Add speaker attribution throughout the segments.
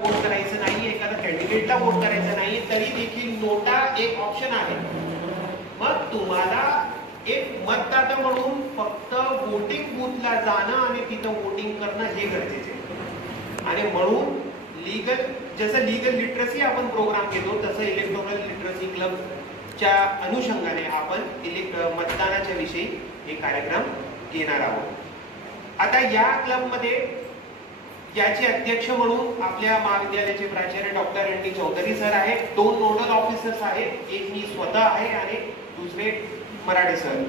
Speaker 1: Vote करायचं नाही एखाद्या कॅन्डिडेटला वोट करायचं नाही तरी देखील नोटा एक ऑप्शन आहे मग तुम्हाला एक मतदाता म्हणून फक्त वोटिंग बूथला जाणं आणि तिथं वोटिंग करणं हे गरजेचे आहे. आणि म्हणून लीगल जसं लीगल लिटरसी आपण प्रोग्राम घेतो तसं इलेक्ट्रॉनिक लिटरसी क्लबच्या अनुषंगाने आपण इलेक्ट मतदानाच्या विषयी हे कार्यक्रम घेणार आहोत आता या क्लबमध्ये याचे अध्यक्ष म्हणून आपल्या महाविद्यालयाचे प्राचार्य doctor N T Chaudhari sir आहेत. दोन नोडल ऑफिसर्स आहेत. एक मी स्वतः आहे आणि दुसरे मराठे सर.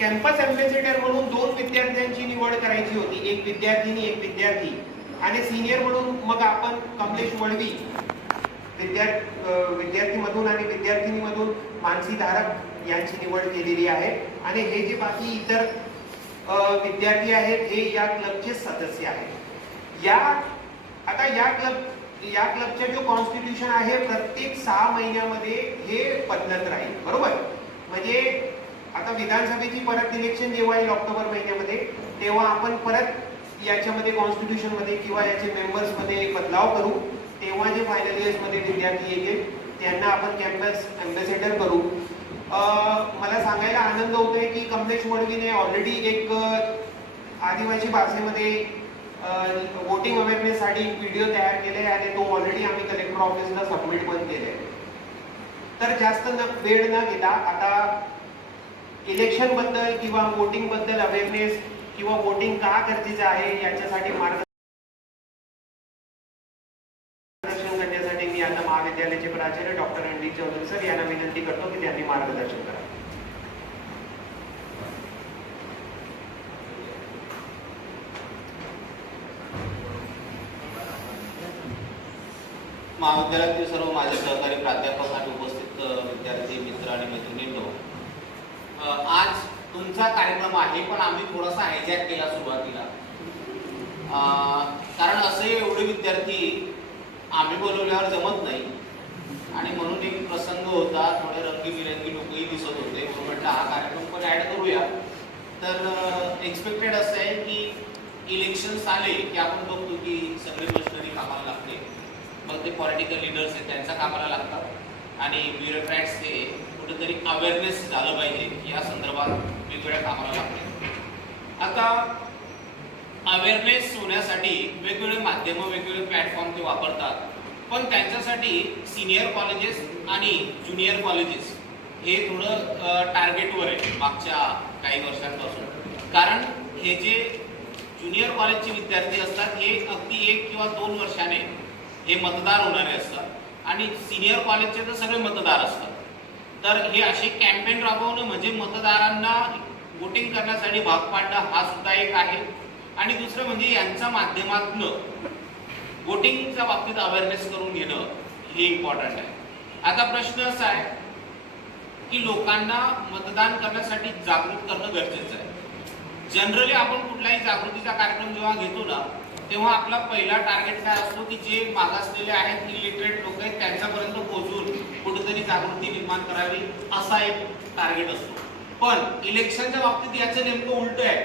Speaker 1: कॅम्पस अम्बॅसिडर म्हणून दोन विद्यार्थ्यांची निवड करायची होती. एक विद्यार्थिनी एक विद्यार्थी. आणि सिनियर म्हणून मग आपण कमलेश वळवी विद्यार्थी विद्यार्थीमधून आणि विद्यार्थिनीमधून मानसी धारक यांची निवड केलेली आहे. आणि हे जे बाकी इतर विद्यार्थी आहेत हे या क्लबचे सदस्य आहेत. या आता या क्लब या क्लबचे जो कॉन्स्टिट्यूशन आहे प्रत्येक सहा महिन्यामध्ये हे बदलत राहील बरोबर? म्हणजे आता विधानसभेची परत इलेक्शन जेव्हा येईल ऑक्टोबर महिन्यामध्ये तेव्हा आपण परत याच्यामध्ये कॉन्स्टिट्यूशनमध्ये किंवा याचे मेंबर्समध्ये बदलाव करू. तेव्हा जे फायनल इयर्समध्ये विद्यार्थी येतील त्यांना आपण कॅम्पस अम्बॅसेडर करू. मला सांगायला आनंद होतोय की कमलेश वडवीने ऑलरेडी एक आदिवासी भाषेमध्ये वोटिंग अवेअरनेससाठी व्हिडिओ तयार केले आणि तो ऑलरेडी आम्ही कलेक्टर ऑफिसला सबमिट पण केले तर जास्त न वेळ न घेता आता इलेक्शनबद्दल किंवा वोटिंगबद्दल अवेअरनेस किंवा वोटिंग का गरजेचं आहे याच्यासाठी मार्गदर्शन करण्यासाठी मी आता महाविद्यालयाचे प्राचार्य डॉक्टर चौधरी सर यांना विनंती करतो की त्यांनी मार्गदर्शन करा.
Speaker 2: महाविद्यालयातील सर्व माझे सहकारी प्राध्यापक आणि उपस्थित विद्यार्थी मित्र आणि मैत्रिणींनो आज तुमचा कार्यक्रम आहे पण आम्ही थोडासा हायजॅक केला सुरुवातीला. कारण असे एवढे विद्यार्थी आम्ही बोलवल्यावर जमत नाही. आणि म्हणून एक प्रसंग होता थोडे रंगीबिरंगी लोकही दिसत होते. म्हणून म्हटलं हा कार्यक्रम पण ऍड करूया. तर एक्सपेक्टेड असं आहे की इलेक्शन्स आले की आपण बघतो की सगळे मशनरी कामाला लागते मग ते पॉलिटिकल लिडर्स आहेत त्यांच्या कामाला लागतात. आणि ब्युरोक्रॅट्स हे कुठेतरी अवेअरनेस झालं पाहिजे या संदर्भात वेगवेगळ्या कामाला लागते आता अवेअरनेस होण्यासाठी वेगवेगळे माध्यम वेगवेगळे प्लॅटफॉर्म ते वापरतात. पण त्यांच्यासाठी सिनियर कॉलेजेस आणि ज्युनियर कॉलेजेस हे थोडं टार्गेटवर आहे मागच्या काही वर्षांपासून. कारण हे जे ज्युनियर कॉलेजचे विद्यार्थी असतात हे अगदी एक किंवा दोन वर्षाने हे मतदार होणारे असतात. आणि सिनियर कॉलेजचे तर सगळे मतदार असतात. तर हे असे कॅम्पेन राबवणं म्हणजे मतदारांना वोटिंग करण्यासाठी भाग पाडणं हा सुद्धा एक आहे. आणि दुसरं म्हणजे यांच्या माध्यमातनं बोटिंगच्या बाबतीत अवेअरनेस करून घेणं हे इम्पॉर्टंट आहे. आता प्रश्न असा आहे की लोकांना मतदान करण्यासाठी जागृत करणं गरजेचं आहे. जनरली आपण कुठलाही जागृतीचा कार्यक्रम जेव्हा घेतो ना तेव्हा आपला पहिला टार्गेट काय असतो की जे मागासलेले आहेत इलिटरेट लोक आहेत त्यांच्यापर्यंत पोहोचून कुठेतरी जागृती निर्माण करावी असा एक टार्गेट असतो. पण इलेक्शनच्या बाबतीत याचं नेमकं उलट आहे.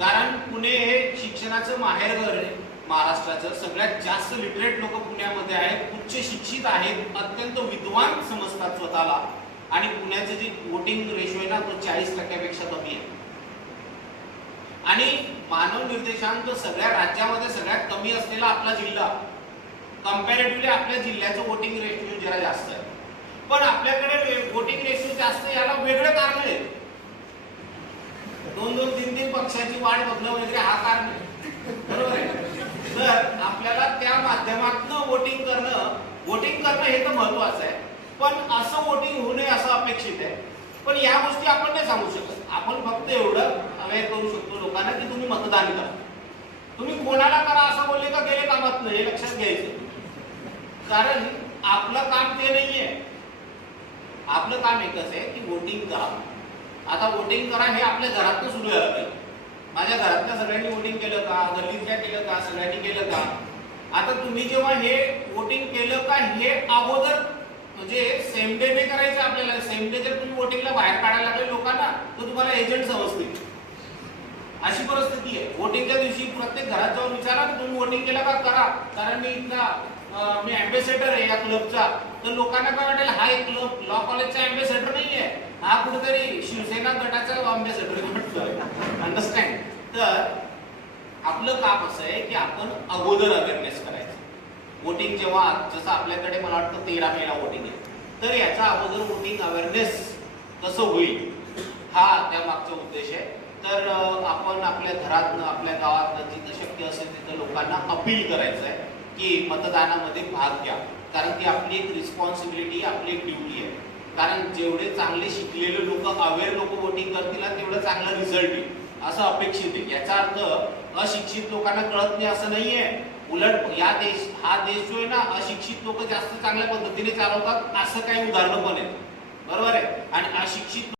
Speaker 2: कारण पुणे हे शिक्षणाचं माहेरघर आहे. महाराष्ट्राचं सगळ्यात जास्त लिटरेट लोक पुण्यामध्ये आहेत. उच्च शिक्षित आहेत. अत्यंत विद्वान समजतात स्वतःला. आणि पुण्याचं जे वोटिंग रेशो आहे ना तो चाळीस टक्क्यापेक्षा कमी आहे. आणि मानव निर्देशांक सगळ्या राज्यामध्ये सगळ्यात कमी असलेला आपला जिल्हा. कम्पॅरेटिव्हली आपल्या जिल्ह्याचं वोटिंग रेशो जरा जास्त आहे. पण आपल्याकडे वोटिंग रेशो जास्त याला वेगळं कारण आहे. दोन दोन तीन तीन पक्षाची वाढ बघणं वगैरे हा कारण बरोबर आहे? तर आपल्याला त्या माध्यमातून वोटिंग करणं वोटिंग करणं हे तर महत्वाचं आहे. पण असं वोटिंग होऊ नये असं अपेक्षित आहे. पण या गोष्टी आपण नाही सांगू शकत. आपण फक्त एवढं अवेअर करू शकतो लोकांना की तुम्ही मतदान करा. तुम्ही कोणाला करा असं बोलले का गेले कामात नाही हे लक्षात घ्यायचं. कारण आपलं काम ते नाहीये. आपलं काम एकच आहे की वोटिंग करा. आता वोटिंग करा हे आपल्या घरातनं सुरू झालं पाहिजे. माझ्या घरातल्या सगळ्यांनी वोटिंग केलं का? का सगळ्यांनी केलं का? आता तुम्ही जेव्हा हे वोटिंग केलं का हे अगोदर म्हणजे सेम डे नाही करायचं आपल्याला. सेम डे जर तुम्ही वोटिंगला बाहेर काढायला लागले लोकांना तर तुम्हाला एजंट समजतील. अशी परिस्थिती आहे. वोटिंगच्या दिवशी प्रत्येक घरात जाऊन विचारा की तुम्ही वोटिंग केलं का करा. कारण मी इथला मी अँबेसेडर आहे या क्लबचा तर लोकांना काय वाटेल हा एक क्लब लॉ कॉलेजचा अँबेसेडर नाहीये. हा कुठेतरी शिवसेना गटाचा अँबेसेडर वाटतोय अंडरस्टँड तर आपलं काम असं आहे की आपण अगोदर अवेअरनेस करायचं. वोटिंग जेव्हा जसं आपल्याकडे मला वाटतं तेरा मेला वोटिंग आहे तर याचा अगोदर वोटिंग अवेअरनेस कसं होईल हा त्या मागचा उद्देश आहे. तर आपण आपल्या घरातनं आपल्या गावातनं जिथं शक्य असेल तिथं लोकांना अपील करायचं आहे की मतदानामध्ये भाग घ्या. कारण ती आपली एक रिस्पॉन्सिबिलिटी आपली एक ड्युटी आहे. कारण जेवढे चांगले शिकलेले लोक अवेअर लोक वोटिंग करतील तेवढं चांगला रिझल्ट येईल. असं अपेक्षित आहे. याचा अर्थ अशिक्षित लोकांना कळत नाही असं नाहीये. उलट या देश हा देश जो आहे ना अशिक्षित लोक जास्त चांगल्या पद्धतीने चालवतात असं काही उदाहरणं पण आहेत. बरोबर आहे? आणि अशिक्षित